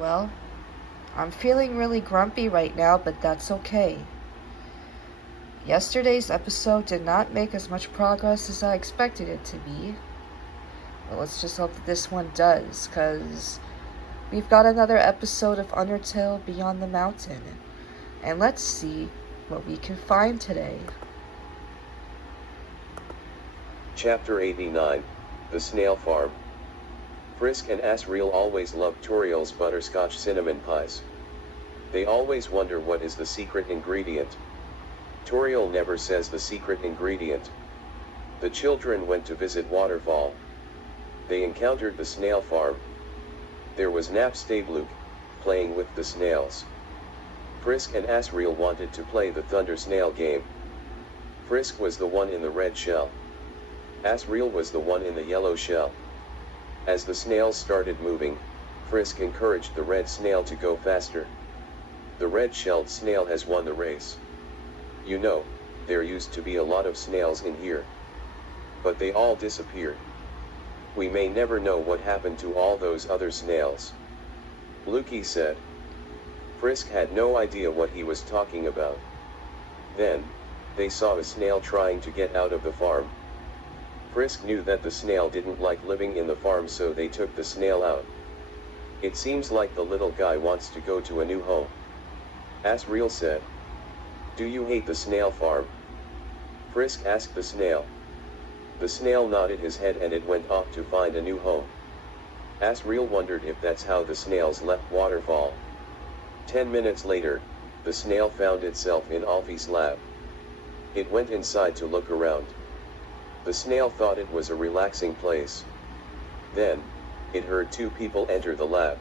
Well, I'm feeling really grumpy right now, but that's okay. Yesterday's episode did not make as much progress as I expected it to be. But let's just hope that this one does, because we've got another episode of Undertale Beyond the Mountain. And let's see what we can find today. Chapter 89, The Snail Farm. Frisk and Asriel always loved Toriel's butterscotch cinnamon pies. They always wonder what is the secret ingredient. Toriel never says the secret ingredient. The children went to visit Waterfall. They encountered the snail farm. There was Napstabluke, playing with the snails. Frisk and Asriel wanted to play the Thunder Snail game. Frisk was the one in the red shell. Asriel was the one in the yellow shell. As the snails started moving, Frisk encouraged the red snail to go faster. The red-shelled snail has won the race. You know, there used to be a lot of snails in here. But they all disappeared. We may never know what happened to all those other snails. Lukey said. Frisk had no idea what he was talking about. Then, they saw a snail trying to get out of the farm. Frisk knew that the snail didn't like living in the farm, so they took the snail out. It seems like the little guy wants to go to a new home. Asriel said. Do you hate the snail farm? Frisk asked the snail. The snail nodded his head and it went off to find a new home. Asriel wondered if that's how the snails left Waterfall. 10 minutes later, the snail found itself in Alfie's lab. It went inside to look around. The snail thought it was a relaxing place. Then, it heard two people enter the lab.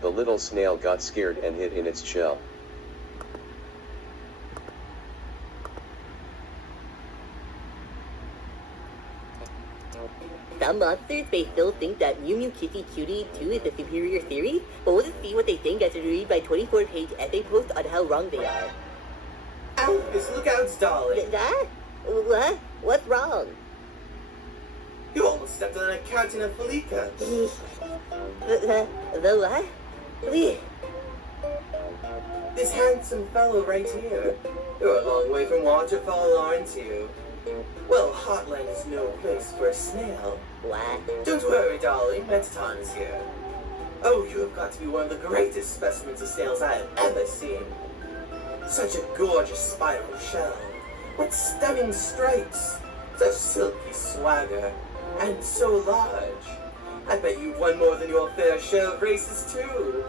The little snail got scared and hid in its shell. Some monsters may still think that Mew Mew Kitty Cutie 2 is the superior theory, but we'll just see what they think as a read by 24-page essay post on how wrong they are. Alphys, look out, darling! That? What? What's wrong? You almost stepped on a carton of Felica. The what? Please. This handsome fellow right here. You're a long way from Waterfall, aren't you? Well, Heartland is no place for a snail. What? Don't worry, darling, Metaton is here. Oh, you have got to be one of the greatest specimens of snails I have ever seen. Such a gorgeous spiral shell. What stunning stripes. Such silky swagger. And so large. I bet you've won more than your fair share of races, too.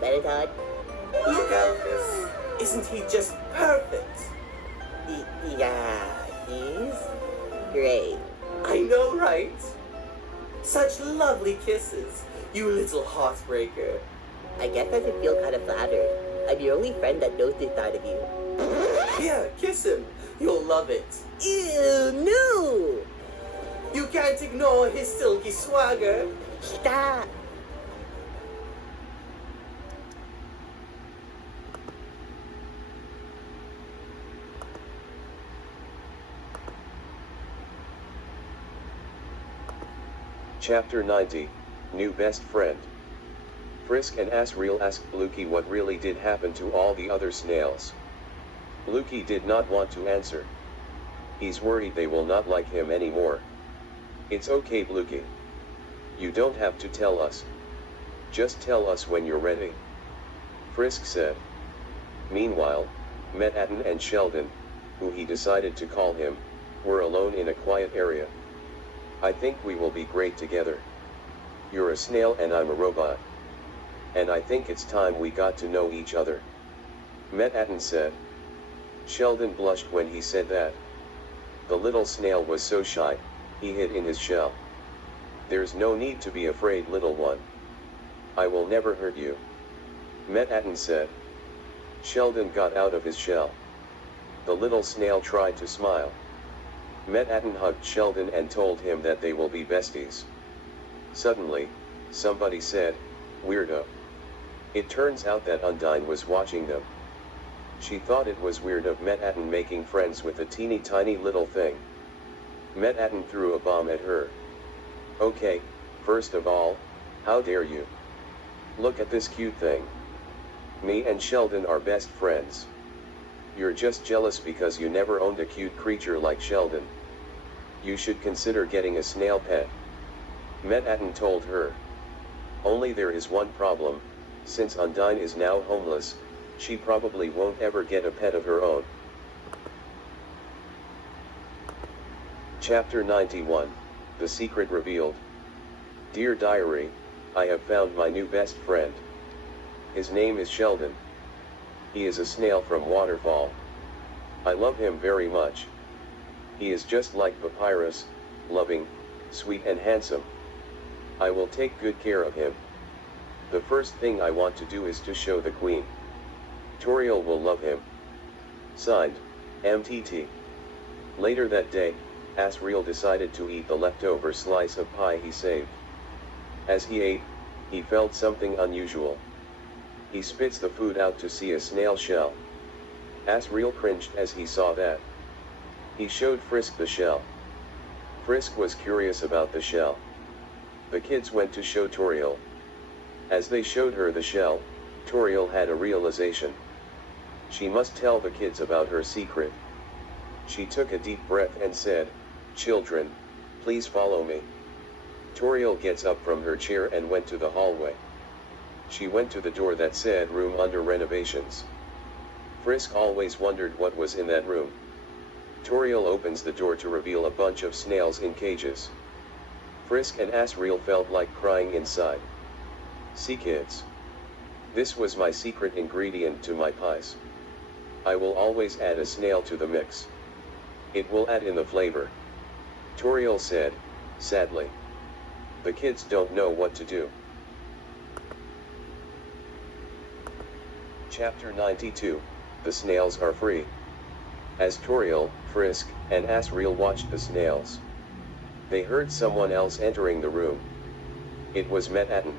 Metaton? Look, Alphys. Isn't he just perfect? Yeah, he's great. I know, right? Such lovely kisses, you little heartbreaker. I guess I should feel kind of flattered. I'm your only friend that knows this side of you. Here, kiss him. You'll love it. Ew, no! You can't ignore his silky swagger. Stop! Chapter 90, New Best Friend. Frisk and Asriel asked Lukey what really did happen to all the other snails. Lukey did not want to answer. He's worried they will not like him anymore. It's okay, Lukey. You don't have to tell us. Just tell us when you're ready. Frisk said. Meanwhile, Metaton and Sheldon, who he decided to call him, were alone in a quiet area. I think we will be great together. You're a snail and I'm a robot. And I think it's time we got to know each other. Metaton said. Sheldon blushed when he said that. The little snail was so shy, he hid in his shell. There's no need to be afraid, little one. I will never hurt you. Metaton said. Sheldon got out of his shell. The little snail tried to smile. Metaton hugged Sheldon and told him that they will be besties. Suddenly, somebody said, "Weirdo." It turns out that Undine was watching them. She thought it was weird of Metaton making friends with a teeny tiny little thing. Metaton threw a bomb at her. "Okay, first of all, how dare you? Look at this cute thing. Me and Sheldon are best friends. You're just jealous because you never owned a cute creature like Sheldon. You should consider getting a snail pet. Met-Atten told her. Only there is one problem, since Undine is now homeless, she probably won't ever get a pet of her own. Chapter 91, The Secret Revealed. Dear Diary, I have found my new best friend. His name is Sheldon. He is a snail from Waterfall. I love him very much. He is just like Papyrus, loving, sweet and handsome. I will take good care of him. The first thing I want to do is to show the Queen. Toriel will love him. Signed, MTT. Later that day, Asriel decided to eat the leftover slice of pie he saved. As he ate, he felt something unusual. He spits the food out to see a snail shell. Asriel cringed as he saw that. He showed Frisk the shell. Frisk was curious about the shell. The kids went to show Toriel. As they showed her the shell, Toriel had a realization. She must tell the kids about her secret. She took a deep breath and said, "Children, please follow me." Toriel gets up from her chair and went to the hallway. She went to the door that said room under renovations. Frisk always wondered what was in that room. Toriel opens the door to reveal a bunch of snails in cages. Frisk and Asriel felt like crying inside. See kids. This was my secret ingredient to my pies. I will always add a snail to the mix. It will add in the flavor. Toriel said, sadly. The kids don't know what to do. Chapter 92, The Snails Are Free. As Toriel, Frisk, and Asriel watched the snails, they heard someone else entering the room. It was Met-Atten.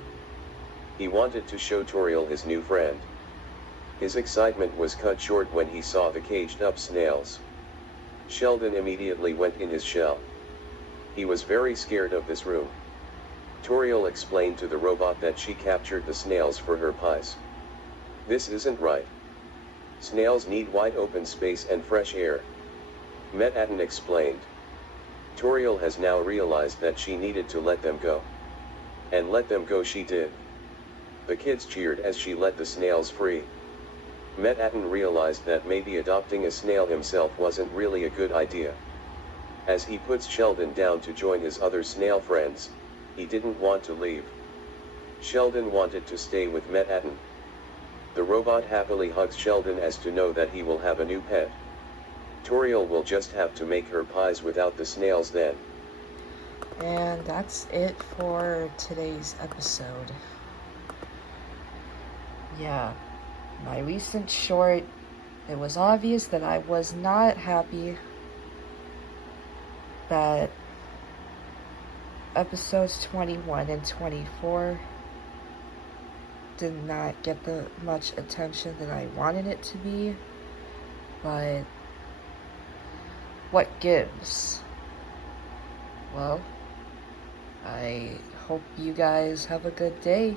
He wanted to show Toriel his new friend. His excitement was cut short when he saw the caged-up snails. Sheldon immediately went in his shell. He was very scared of this room. Toriel explained to the robot that she captured the snails for her pies. This isn't right. Snails need wide open space and fresh air. Met-Atten explained. Toriel has now realized that she needed to let them go. And let them go she did. The kids cheered as she let the snails free. Met-Atten realized that maybe adopting a snail himself wasn't really a good idea. As he puts Sheldon down to join his other snail friends, he didn't want to leave. Sheldon wanted to stay with Met-Atten. The robot happily hugs Sheldon as to know that he will have a new pet. Toriel will just have to make her pies without the snails then. And that's it for today's episode. Yeah, my recent short, it was obvious that I was not happy that episodes 21 and 24 did not get the much attention that I wanted it to be, but what gives? Well, I hope you guys have a good day.